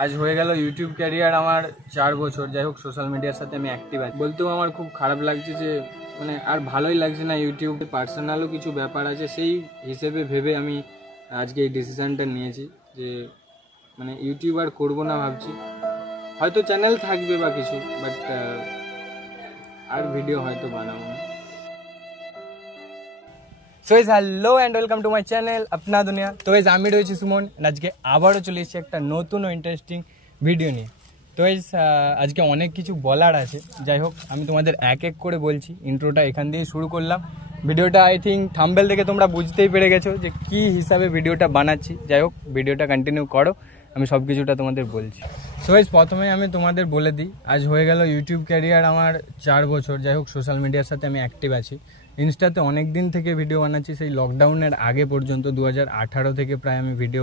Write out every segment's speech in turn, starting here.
আজ হয়ে গেল ইউটিউব ক্যারিয়ার আমার 4 বছর। যাই হোক, সোশ্যাল মিডিয়ার সাথে আমি অ্যাক্টিভ আছি। বলতেও আমার খুব খারাপ লাগছে যে মানে আর ভালোই লাগছে না। ইউটিউবে পার্সোনালও কিছু ব্যাপার আছে, সেই হিসেবে ভেবে আমি আজকে এই ডিসিশানটা নিয়েছি যে মানে ইউটিউব আর করবো না ভাবছি। হয়তো চ্যানেল থাকবে বা কিছু, বাট আর ভিডিও হয়তো বানাবো না। So is hello and welcome to my channel আপনা দুনিয়া। তো ইজ আমি রয়েছি সুমন, আজকে আবারও চলে এসেছি একটা নতুন ও ইন্টারেস্টিং ভিডিও নিয়ে। তো ইজ আজকে অনেক কিছু বলার আছে। যাই হোক, আমি তোমাদের এক এক করে বলছি। ইন্ট্রোটা এখান দিয়ে শুরু করলাম। ভিডিওটা আই থিঙ্ক থাম্বনেল থেকে তোমরা বুঝতেই পেরে গেছো যে কী হিসাবে ভিডিওটা বানাচ্ছি। যাই হোক, ভিডিওটা কন্টিনিউ করো, আমি সব কিছুটা তোমাদের বলছি। সো গাইস, প্রথমে আমি তোমাদের বলে দিই, আজ হয়ে গেল ইউটিউব ক্যারিয়ার আমার 4 বছর। যাই হোক, সোশ্যাল মিডিয়ার সাথে আমি অ্যাক্টিভ আছি। ইনস্টাতে অনেক দিন থেকে ভিডিও বানাচ্ছি, সেই লকডাউনের আগে পর্যন্ত 2018 থেকে প্রায় আমি ভিডিও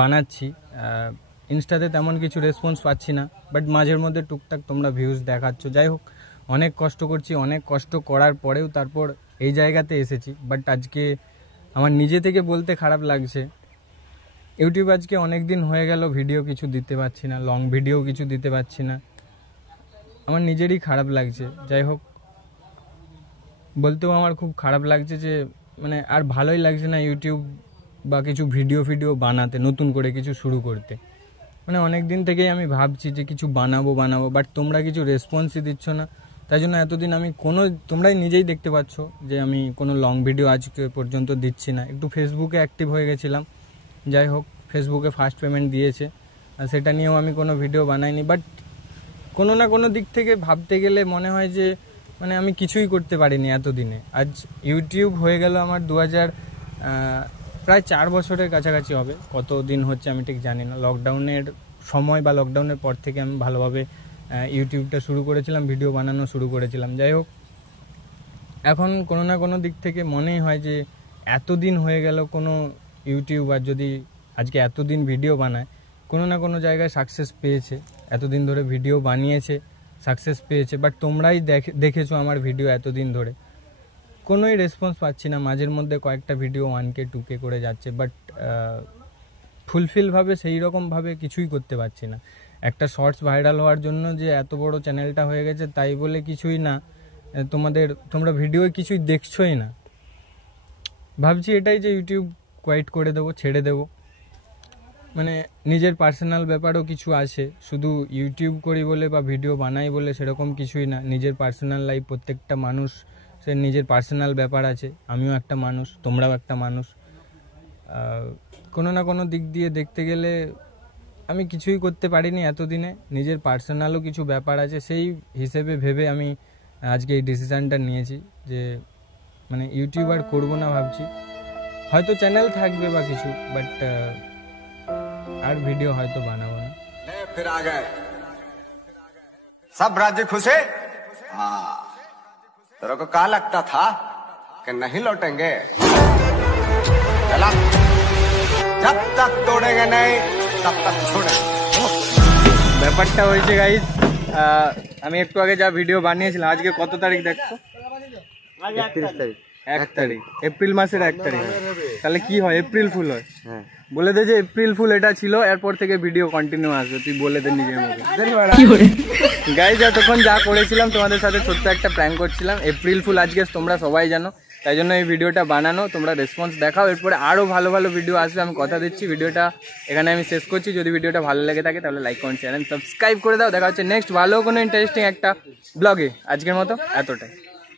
বানাচ্ছি। ইনস্টাতে তেমন কিছু রেসপন্স পাচ্ছি না, বাট মাঝের মধ্যে টুকটাক তোমরা ভিউজ দেখাচ্ছ। যাই হোক, অনেক কষ্ট করছি, অনেক কষ্ট করার পরেও তারপর এই জায়গাতে এসেছি। বাট আজকে আমার নিজে থেকে বলতে খারাপ লাগছে, ইউটিউব আজকে অনেক দিন হয়ে গেল ভিডিও কিছু দিতে পারছি না, লং ভিডিও কিছু দিতে পারছি না। আমার নিজেরই খারাপ লাগছে। যাই হোক, বলতেও আমার খুব খারাপ লাগছে যে মানে আর ভালোই লাগছে না ইউটিউব বা কিছু ভিডিও বানাতে, নতুন করে কিছু শুরু করতে। মানে অনেক দিন থেকেই আমি ভাবছি যে কিছু বানাবো, বাট তোমরা কিছু রেসপন্সই দিচ্ছ না। তাই জন্য এতদিন আমি তোমরাই নিজেই দেখতে পাচ্ছ যে আমি কোনো লং ভিডিও আজকে পর্যন্ত দিচ্ছি না। একটু ফেসবুকে অ্যাক্টিভ হয়ে গেছিলাম। যাই হোক, ফেসবুকে ফার্স্ট পেমেন্ট দিয়েছে, আর সেটা নিয়েও আমি কোনো ভিডিও বানাইনি। বাট কোনো না কোনো দিক থেকে ভাবতে গেলে মনে হয় যে মানে আমি কিছুই করতে পারিনি এতদিনে। আজ ইউটিউব হয়ে গেল আমার প্রায় 4 বছরের কাছাকাছি হবে। কত দিন হচ্ছে আমি ঠিক জানি না। লকডাউনের সময় বা লকডাউনের পর থেকে আমি ভালোভাবে ইউটিউবটা শুরু করেছিলাম, ভিডিও বানানো শুরু করেছিলাম। যাই হোক, এখন কোনো না কোনো দিক থেকে মনেই হয় যে এতদিন হয়ে গেল কোনো ইউটিউবার যদি আজকে এতদিন ভিডিও বানায়, কোনো না কোনো জায়গায় সাকসেস পেয়েছে। এতদিন ধরে ভিডিও বানিয়েছে, সাকসেস পেয়েছে। বাট তোমরাই দেখেছো আমার ভিডিও এতদিন ধরে, কোনোই রেসপন্স পাচ্ছি না। মাঝের মধ্যে কয়েকটা ভিডিও 1K 2K করে যাচ্ছে, বাট ফুলফিলভাবে সেই রকমভাবে কিছুই করতে পারছি না। একটা শর্টস ভাইরাল হওয়ার জন্য যে এত বড় চ্যানেলটা হয়ে গেছে তাই বলে কিছুই না, তোমরা ভিডিও কিছুই দেখছোই না। ভাবছি এটাই যে ইউটিউব কোয়াইট করে দেবো, ছেড়ে দেবো। মানে নিজের পার্সোনাল ব্যাপারও কিছু আছে, শুধু ইউটিউব করি বলে বা ভিডিও বানাই বলে সেরকম কিছুই না। নিজের পার্সোনাল লাইফ, প্রত্যেকটা মানুষ সে নিজের পার্সোনাল ব্যাপার আছে। আমিও একটা মানুষ, তোমরাও একটা মানুষ। কোনো না কোনো দিক দিয়ে দেখতে গেলে আমি কিছুই করতে পারিনি এতদিনে। নিজের পার্সোনালও কিছু ব্যাপার আছে, সেই হিসেবে ভেবে আমি আজকে এই ডিসিশানটা নিয়েছি যে মানে ইউটিউব আর করবো না ভাবছি। হয়তো চ্যানেল থাকবে বা কিছু, বাট আর ভিডিও হয়তো বানাবো না। फिर आ गए सब राज्य खुशे। तेरे को क्या लगता था कि नहीं लौटेंगे? चला, जब तक तोड़ेंगे नहीं तब तक छोड़ेंगे। ব্যাপারটা হয়েছে গাইজ, আমি একটু আগে যা ভিডিও বানিয়েছিলাম, আজকে কত তারিখ দেখছো? 1 তারিখ, এপ্রিল মাসের 1 তারিখ। তাহলে কি হয়? এপ্রিল ফুল হয়। বলে দে যে এপ্রিল ফুল এটা ছিল, এরপর থেকে ভিডিও কন্টিনিউ আসবে। তুই বলে দে নিজের মতো। গাইজ, এতক্ষণ যা করেছিলাম তোমাদের সাথে ছোট্ট একটা প্র্যাঙ্ক করছিলাম। এপ্রিল ফুল আজকে তোমরা সবাই জানো, তাই জন্য এই ভিডিওটা বানানো। তোমরা রেসপন্স দেখাও, এরপরে আরও ভালো ভালো ভিডিও আসবে, আমি কথা দিচ্ছি। ভিডিওটা এখানে আমি শেষ করছি। যদি ভিডিওটা ভালো লেগে থাকে তাহলে like, comment, share and subscribe করে দাও। দেখা হচ্ছে নেক্সট ভালো কোনো ইন্টারেস্টিং একটা ব্লগে। আজকের মতো এতটাই।